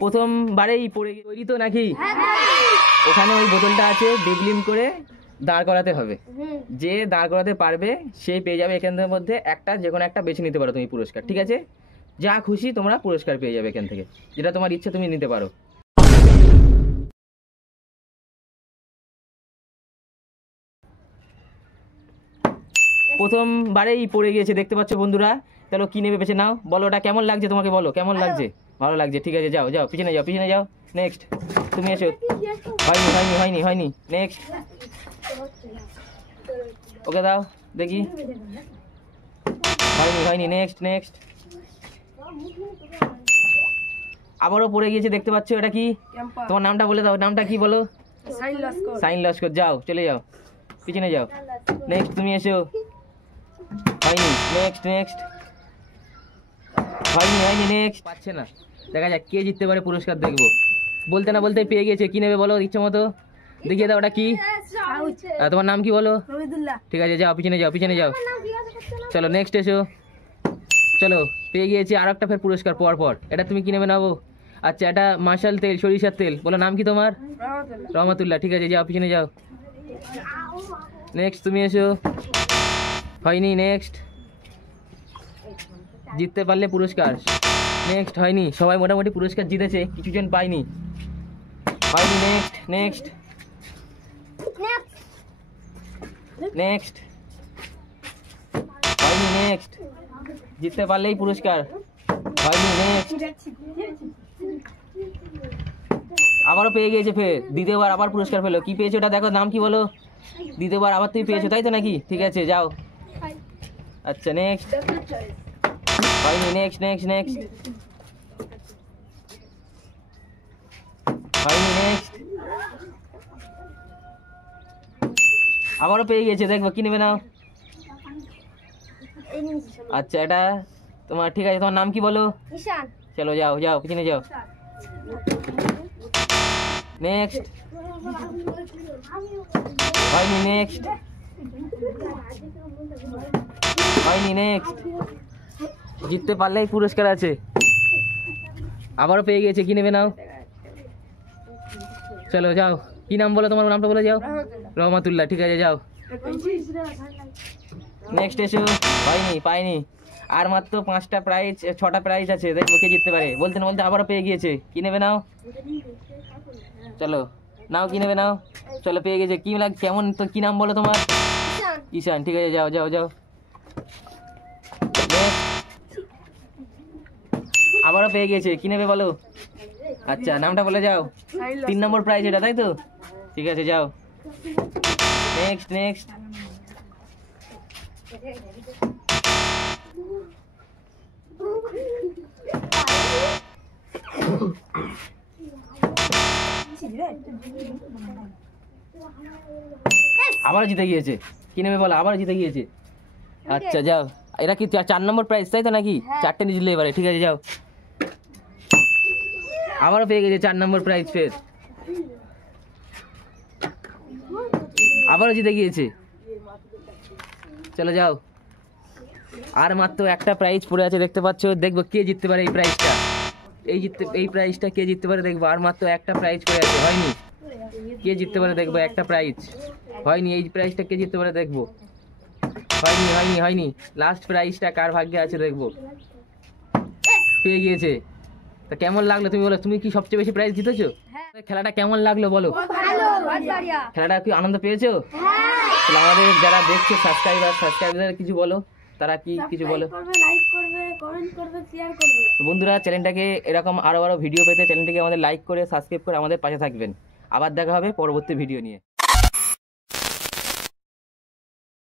প্রথমবারেই পড়ে তৈরি তো নাকি? ওখানে ওই বোতলটা আছে, ডিবলিম করে দাঁড় করাতে হবে। যে দাঁড় করাতে পারবে সেই পেয়ে যাবে এখানের মধ্যে একটা, যে কোনো একটা বেছে নিতে পারো তুমি পুরস্কার। ঠিক আছে, যা খুশি তোমরা পুরস্কার পেয়ে যাবে এখান থেকে, যেটা তোমার ইচ্ছে তুমি নিতে পারো। প্রথমবারেই পড়ে গিয়েছে দেখতে পাচ্ছ বন্ধুরা। তাহলে কি নেবে বেছে নাও, বলো ওটা কেমন লাগছে তোমাকে, বলো কেমন লাগছে। ভালো লাগছে, ঠিক আছে যাও যাও পিছনে যাও, পিছনে যাও। নেক্সট তুমি এসো। হয়নি হয়নি হয়নি হয়নি, নেক্সট। ওকে দাও দেখি, হয়নি হয়নি, নেক্সট নেক্সট। আবারও পড়ে গিয়েছে দেখতে পাচ্ছ, এটা কি? তোমার নামটা বলে দাও, নামটা কি বলো? সাইন লস্কর। যাও চলে যাও, পিছনে যাও। নেক্সট তুমি এসো। হয়নি, নেক্সট নেক্সট। হয়নি হয়নি, নেক্সট। পাচ্ছে না, দেখা যাক কে জিততে পারে পুরস্কার, দেখবো। বলতে না বলতে পেয়ে গেছে, কি নেবে বলো ইচ্ছে মতো, দেখিয়ে দাও ওটা কি। তোমার নাম কি বলো? ঠিক আছে যাও পিছনে যাও, পিছনে যাও। চলো নেক্সট এসো। চলো পেয়ে গিয়েছি আর একটা ফের পুরস্কার পর পর। এটা তুমি কি নেবে নাও? আচ্ছা, এটা মার্শাল তেল, সরিষার তেল। বলো নাম কি তোমার? রহমতুল্লাহ। ঠিক আছে যাও পিছনে যাও। নেক্সট তুমি এসো। হয়নি, নেক্সট। জিততে পারলে পুরস্কার। নেক্সট, হয়নি। সবাই মোটামুটি পুরস্কার জিতেছে, কিছুজন পায়নি। হয়নি, নেক্সট নেক্সট নেক্সট। হয়নি, নেক্সট। জিততে পারলেই পুরস্কার। হয়নি, নেক্সট। আবারও পেয়ে গিয়েছে ফের, দ্বিতীয়বার আবার পুরস্কার পেলো। কি পেয়েছো ওটা দেখো, নাম কি বলো? দ্বিতীয়বার আবার তুমি পেয়েছো, তাই তো নাকি? ঠিক আছে যাও। আচ্ছা নেক্সট। হয়নি, নেক্সট নেক্সট নেক্সট। হয়নি, নেক্সট। আবারও পেয়ে গেছে, দেখবো কি নেবে নাও। আচ্ছা, এটা তোমার, ঠিক আছে তোমার নাম কি বলো? চলো যাও যাও পিছনে যাও। নেক্সট। হয়নি, নেক্সট। হয়নি, নেক্সট। জিততে পারলেই পুরস্কার আছে। আবারও পেয়ে গেছে, কি নেবে নাও। চলো যাও, কি নাম বলো, তোমার নামটা বলে যাও। রহমতুল্লাহ। ঠিক আছে যাও। নেক্সট এসো। হয়নি, পাইনি। আর মাত্র 5টা প্রাইজ, 6টা প্রাইজ আছে, দেখবো কে জিততে পারে। বলতে না বলতে আবারও পেয়ে গিয়েছে, কি নেবে নাও। চলো নাও, কি নেবে নাও। চলো পেয়ে গেছে, কি লাগ কেমন, তো কি নাম বলো তোমার? ঈশান। ঠিক আছে যাও যাও যাও। আবারও পেয়ে গেছে, কি নেবে বলো। আচ্ছা, নামটা বলে যাও। 3 নম্বর প্রাইজ এটা, তাই তো? ঠিক আছে যাও। Next next. আবার জিতে গিয়েছে, কি নেবে বলো। আবার জিতে গিয়েছে। আচ্ছা যাও, এটা কি 4 নম্বর প্রাইজ, তাই তো নাকি? 4টে নিয়ে জিতলে এবারে। ঠিক আছে যাও। আবারও পেয়ে গেছে 4 নম্বর প্রাইজ ফের। আবারও জিতে গিয়েছে। চলো যাও। আর মাত্র একটা প্রাইজ পড়ে আছে দেখতে পাচ্ছ, দেখবো কে জিততে পারে এই প্রাইজটা। এই প্রাইজটা কে জিততে পারে দেখবো। আর মাত্র একটা প্রাইজ পড়ে আছে, হয়নি। কে জিততে পারে দেখবো, একটা প্রাইজ হয়নি। এই প্রাইজটা কে জিততে পারে দেখবো। হয়নি হয়নি হয়নি। লাস্ট প্রাইজটা কার ভাগ্যে আছে দেখবো। পেয়ে গিয়েছে। তা কেমন লাগলো তুমি বলো, তুমি কি সবচেয়ে বেশি প্রাইজ জিতেছো? খেলাটা কেমন লাগলো বলো। খেলাটা কি আনন্দ পেয়েছো? তাহলে আমাদের যারা দেখছে সাবস্ক্রাইবার কিছু বলো, তারা কি কিছু বলো। বন্ধুরা, চ্যানেলটাকে এরকম আরো ভিডিও পেতে চ্যানেলটাকে আমাদের লাইক করে সাবস্ক্রাইব করে আমাদের পাশে থাকবেন। আবার দেখা হবে পরবর্তী ভিডিও নিয়ে।